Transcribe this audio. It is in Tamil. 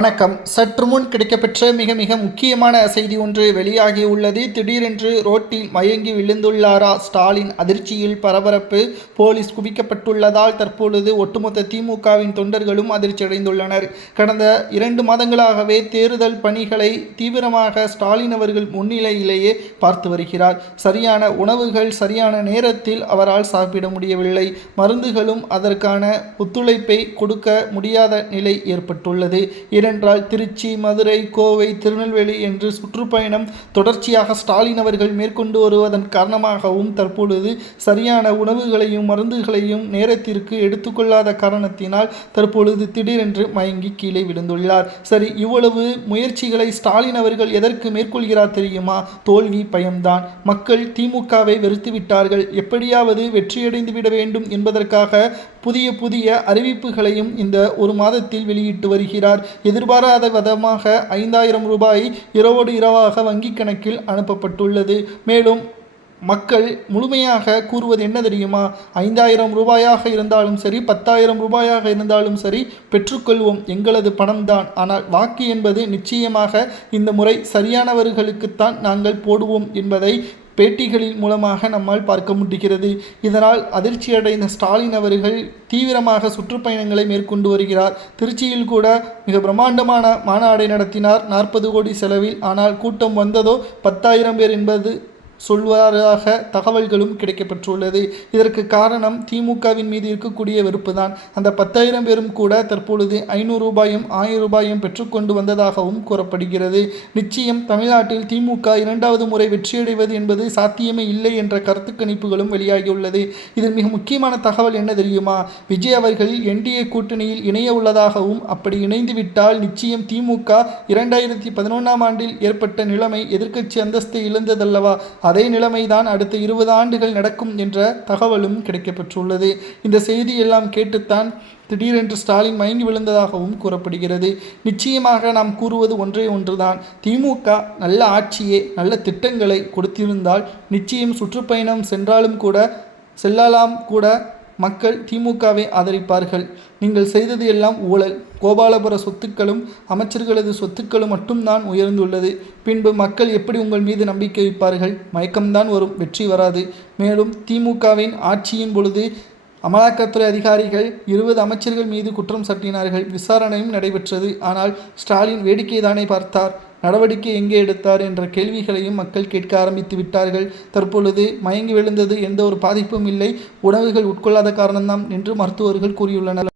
வணக்கம். சற்று முன் கிடைக்கப்பெற்ற மிக மிக முக்கியமான செய்தி ஒன்று வெளியாகியுள்ளது. திடீரென்று ரோட்டில் மயங்கி விழுந்துள்ளாரா ஸ்டாலின்? அதிர்ச்சியில் பரபரப்பு. போலீஸ் குவிக்கப்பட்டுள்ளதால் தற்பொழுது ஒட்டுமொத்த திமுகவின் தொண்டர்களும் அதிர்ச்சியடைந்துள்ளனர். கடந்த 2 மாதங்களாகவே தேர்தல் பணிகளை தீவிரமாக ஸ்டாலின் அவர்கள் முன்னிலையிலேயே பார்த்து வருகிறார். சரியான உணவுகள் சரியான நேரத்தில் அவரால் சாப்பிட முடியவில்லை. மருந்துகளும் அதற்கான ஒத்துழைப்பை கொடுக்க முடியாத நிலை ஏற்பட்டுள்ளது. ஏனென்றால் திருச்சி, மதுரை, கோவை, திருநெல்வேலி என்று சுற்றுப்பயணம் தொடர்ச்சியாக ஸ்டாலின் அவர்கள் மேற்கொண்டு வருவதன் காரணமாகவும் தற்பொழுது சரியான உணவுகளையும் மருந்துகளையும் நேரத்திற்கு எடுத்துக்கொள்ளாத காரணத்தினால் தற்பொழுது திடீரென்று மயங்கி கீழே விழுந்துள்ளார். சரி, இவ்வளவு முயற்சிகளை ஸ்டாலின் அவர்கள் எதற்கு மேற்கொள்கிறார் தெரியுமா? தோல்வி பயம்தான். மக்கள் திமுகவை வெறுத்து விட்டார்கள். எப்படியாவது வெற்றியடைந்து விட வேண்டும் என்பதற்காக புதிய புதிய அறிவிப்புகளையும் இந்த ஒரு மாதத்தில் வெளியிட்டு வருகிறார். எதிர்பாராத விதமாக 5000 ரூபாய் இரவோடு இரவாக வங்கிக் கணக்கில் அனுப்பப்பட்டுள்ளது. மேலும் மக்கள் முழுமையாக கூறுவது என்ன தெரியுமா? 5000 ரூபாயாக இருந்தாலும் சரி, 10,000 ரூபாயாக இருந்தாலும் சரி, பெற்றுக்கொள்வோம், எங்களது பணம்தான். ஆனால் வாக்கு என்பது நிச்சயமாக இந்த முறை சரியானவர்களுக்குத்தான் நாங்கள் போடுவோம் என்பதை பேட்டிகளின் மூலமாக நம்மால் பார்க்க முடிகிறது. இதனால் அதிர்ச்சியடைந்த ஸ்டாலின் அவர்கள் தீவிரமாக சுற்றுப்பயணங்களை மேற்கொண்டு வருகிறார். திருச்சியில் கூட மிக பிரம்மாண்டமான மாநாடை நடத்தினார் 40 கோடி செலவில். ஆனால் கூட்டம் வந்ததோ 10,000 பேர் என்பது சொல்வதாக தகவல்களும் கிடைக்கப்பெற்றுள்ளது. இதற்கு காரணம் திமுகவின் மீது இருக்கக்கூடிய வெறுப்பு தான். அந்த 10,000 பேரும் கூட தற்பொழுது 500 ரூபாயும் 1000 ரூபாயும் பெற்றுக்கொண்டு வந்ததாகவும் கூறப்படுகிறது. நிச்சயம் தமிழ்நாட்டில் திமுக 2வது முறை வெற்றியடைவது என்பது சாத்தியமே இல்லை என்ற கருத்து கணிப்புகளும் வெளியாகியுள்ளது. இதில் மிக முக்கியமான தகவல் என்ன தெரியுமா? விஜய் அவர்கள் என்டிஏ கூட்டணியில் இணைய உள்ளதாகவும், அப்படி இணைந்துவிட்டால் நிச்சயம் திமுக 2011ஆம் ஆண்டில் ஏற்பட்ட நிலைமை எதிர்க்கட்சி அந்தஸ்தை இழந்ததல்லவா, அதே நிலைமைதான் அடுத்த 20 ஆண்டுகள் நடக்கும் என்ற தகவலும் கிடைக்கப்பெற்றுள்ளது. இந்த செய்தியெல்லாம் கேட்டுத்தான் திடீரென்று ஸ்டாலின் மயங்கி விழுந்ததாகவும் கூறப்படுகிறது. நிச்சயமாக நாம் கூறுவது ஒன்றே ஒன்றுதான். திமுக நல்ல ஆட்சியை, நல்ல திட்டங்களை கொடுத்திருந்தால் நிச்சயம் சுற்றுப்பயணம் செல்லலாம் கூட மக்கள் திமுகவை ஆதரிப்பார்கள். நீங்கள் செய்தது எல்லாம் ஊழல். கோபாலபுர சொத்துக்களும் அமைச்சர்களது சொத்துக்களும் மட்டும்தான் உயர்ந்துள்ளது. பின்பு மக்கள் எப்படி உங்கள் மீது நம்பிக்கை வைப்பார்கள்? மயக்கம்தான் வரும், வெற்றி வராது. மேலும் திமுகவின் ஆட்சியின் பொழுது அமலாக்கத்துறை அதிகாரிகள் 20 அமைச்சர்கள் மீது குற்றம் சாட்டினார்கள். விசாரணையும் நடைபெற்றது. ஆனால் ஸ்டாலின் வேடிக்கை தானே பார்த்தார், நடவடிக்கை எங்கே எடுத்தார் என்ற கேள்விகளையும் மக்கள் கேட்க ஆரம்பித்து விட்டார்கள். தற்பொழுது மயங்கி விழுந்தது எந்த ஒரு பாதிப்பும் இல்லை, உணவுகள் உட்கொள்ளாத காரணம்தான் என்று மருத்துவர்கள் கூறியுள்ளனர்.